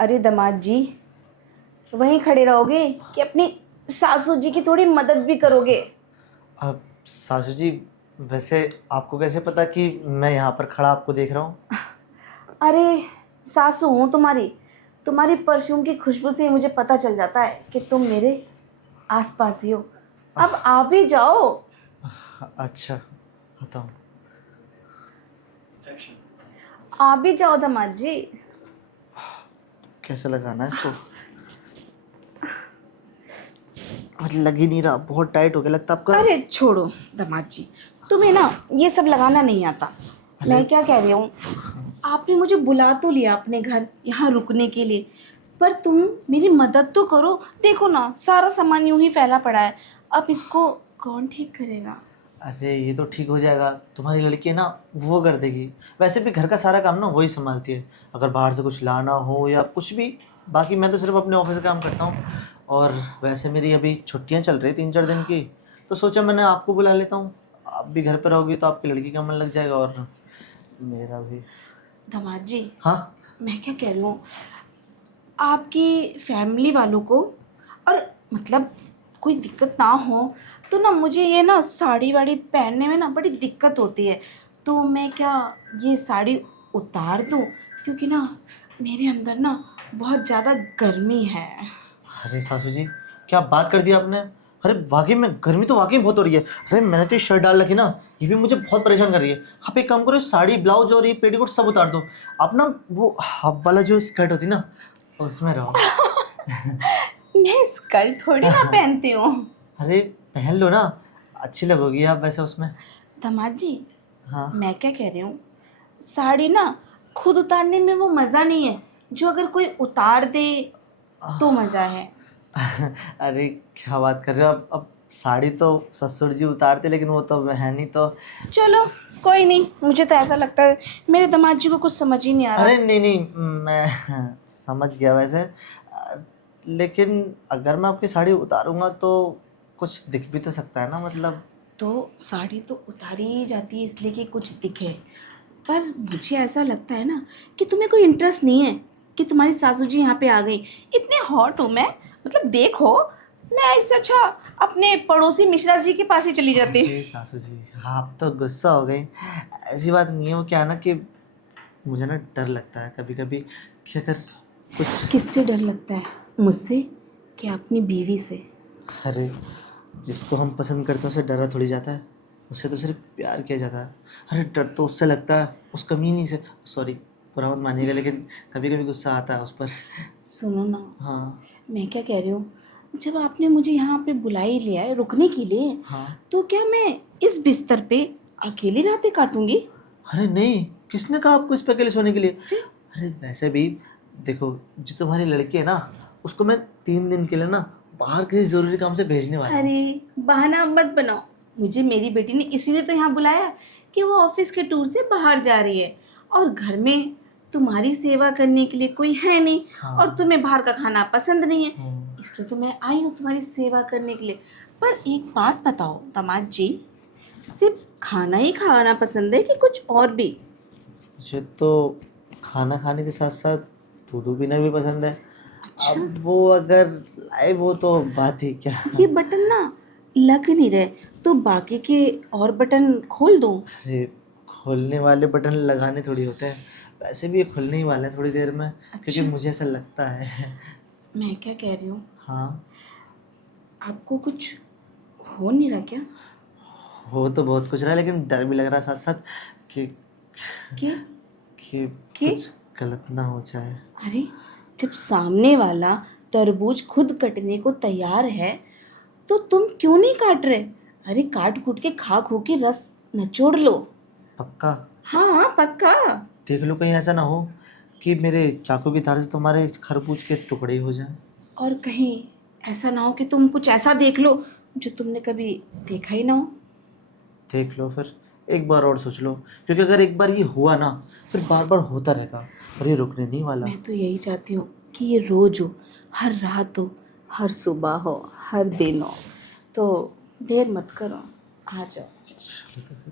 अरे दामाद जी, वहीं खड़े रहोगे कि अपनी सासू जी की थोड़ी मदद भी करोगे? अब सासू जी, वैसे आपको कैसे पता कि मैं यहाँ पर खड़ा आपको देख रहा हूँ? अरे सासू हूँ तुम्हारी, तुम्हारी परफ्यूम की खुशबू से ही मुझे पता चल जाता है कि तुम मेरे आसपास ही हो। अब आ भी जाओ। अच्छा, बताओ। आ भी जाओ दामाद जी। कैसे लगाना है इसको? आज लग ही नहीं रहा, बहुत टाइट हो गया लगता आपका। अरे छोड़ो दामाद जी, तुम्हें ना ये सब लगाना नहीं आता। अरे मैं क्या कह रही हूँ, आपने मुझे बुला तो लिया अपने घर यहाँ रुकने के लिए, पर तुम मेरी मदद तो करो। देखो ना, सारा सामान यूं ही फैला पड़ा है, अब इसको कौन ठीक करेगा? अरे ये तो ठीक हो जाएगा, तुम्हारी लड़की है ना, वो कर देगी। वैसे भी घर का सारा काम ना वही संभालती है, अगर बाहर से कुछ लाना हो या कुछ भी। बाकी मैं तो सिर्फ अपने ऑफिस का काम करता हूँ। और वैसे मेरी अभी छुट्टियाँ चल रही 3-4 दिन की, तो सोचा मैंने आपको बुला लेता हूँ। आप भी घर पर रहोगी तो आपकी लड़की का मन लग जाएगा और मेरा भी। दामाद जी, हाँ। मैं क्या कह रही हूँ, आपकी फैमिली वालों को, और मतलब कोई दिक्कत ना हो तो ना, मुझे ये ना साड़ी वाड़ी पहनने में ना बड़ी दिक्कत होती है। तो मैं क्या ये साड़ी उतार दूँ, क्योंकि ना मेरे अंदर ना बहुत ज़्यादा गर्मी है। अरे सासू जी, क्या बात कर दी आपने। अरे वाकई में गर्मी तो वाकई बहुत हो रही है। अरे मैंने तो ये शर्ट डाल रखी ना, ये भी मुझे बहुत परेशान कर रही है। आप एक काम करो, साड़ी ब्लाउज और ये पेटीकोट सब उतार दो। आप ना वो हाफ वाला जो स्कर्ट होती ना, उसमें रहो। मैं स्कर्ट थोड़ी ना पहनती हूँ। अरे पहन लो ना, अच्छी लगोगी आप वैसे उसमें। दामाद जी, हाँ। मैं क्या कह रही हूँ, साड़ी ना खुद उतारने में वो मज़ा नहीं है जो अगर कोई उतार दे तो मज़ा है। अरे क्या बात कर रहे हो? अब साड़ी तो ससुर जी उतारते, लेकिन वो तो है नहीं तो। चलो कोई नहीं, मुझे तो ऐसा लगता है मेरे दामाद जी को कुछ समझ ही नहीं आ अरे रहा। नहीं नहीं, मैं समझ गया वैसे। लेकिन अगर मैं आपकी साड़ी उतारूंगा तो कुछ दिख भी तो सकता है ना, मतलब। तो साड़ी तो उतारी ही जाती है इसलिए कि कुछ दिखे, पर मुझे ऐसा लगता है ना कि तुम्हें कोई इंटरेस्ट नहीं है कि तुम्हारी सासू जी यहाँ पे आ गई। इतने हॉट हूँ मैं, मतलब देखो, मैं इससे अच्छा अपने पड़ोसी मिश्रा जी के पास ही चली जाती। अरे सासू जी, आप तो गुस्सा हो गई। ऐसी बात नहीं हो, क्या है ना कि मुझे ना डर लगता है कभी कभी कि अगर कुछ। किससे डर लगता है? मुझसे कि अपनी बीवी से? अरे जिसको हम पसंद करते हैं उसे डरा थोड़ी जाता है, उससे तो सिर्फ प्यार किया जाता है। अरे डर तो उससे लगता है, उस कमीनी से। सॉरी, बुरा मत मानिएगा, लेकिन कभी कभी गुस्सा आता है उस पर। सुनो ना, हाँ। मैं क्या कह रही हूँ, जब आपने मुझे यहाँ पे बुला ही लिया है रुकने के लिए, हाँ। तो क्या मैं इस बिस्तर पे अकेली रातें काटूंगी? अरे नहीं, किसने कहा आपको इस पे अकेले सोने के लिए? फिर? अरे वैसे भी देखो, जो तुम्हारी लड़की है ना, उसको मैं 3 दिन के लिए ना बाहर किसी ज़रूरी काम से भेजने वाला हूँ। अरे बहाना मत बनाओ, मुझे मेरी बेटी ने इसीलिए तो यहाँ बुलाया कि वो ऑफिस के टूर से बाहर जा रही है, और घर में तुम्हारी सेवा करने के लिए कोई है नहीं, हाँ। और तुम्हें बाहर का खाना पसंद नहीं है, हम्म। इसलिए तो मैं आई हूँ तुम्हारी सेवा करने के लिए। पर एक बात बताओ दामाद जी, सिर्फ खाना ही खाना पसंद है कि कुछ और भी? मुझे तो खाना खाने के साथ साथ दूध पीना भी पसंद है। अच्छा, अब वो अगर लाए वो तो बात ही क्या। ये बटन ना लग नहीं रहे, तो बाकी के और बटन खोल दूं? अरे खोलने वाले बटन लगाने थोड़ी होते हैं, वैसे भी ये खुलने ही वाले हैं थोड़ी देर में, क्योंकि अच्छा, मुझे ऐसा लगता है। मैं क्या कह रही हूँ, हाँ। आपको कुछ हो नहीं रहा क्या? हो तो बहुत कुछ रहा है, लेकिन डर भी लग रहा है साथ साथ कि कि कि कि कुछ गलत ना हो जाए। अरे, जब सामने वाला तरबूज खुद कटने को तैयार है तो तुम क्यों नहीं काट रहे? अरे काट कूट के खा खू के रस निचोड़ लो। पक्का? हाँ हाँ पक्का। देख लो कहीं ऐसा ना हो कि मेरे चाकू की धार से तुम्हारे खरबूज के टुकड़े ही हो जाए। और कहीं ऐसा ना हो कि तुम कुछ ऐसा देख लो जो तुमने कभी देखा ही ना हो। देख लो फिर, एक बार और सोच लो, क्योंकि अगर एक बार ये हुआ ना, फिर बार बार होता रहेगा और ये रुकने नहीं वाला। मैं तो यही चाहती हूँ कि ये रोज हो, हर रात हो, हर सुबह हो, हर दिन हो। तो देर मत करो, आ जाओ। चलो तो फिर।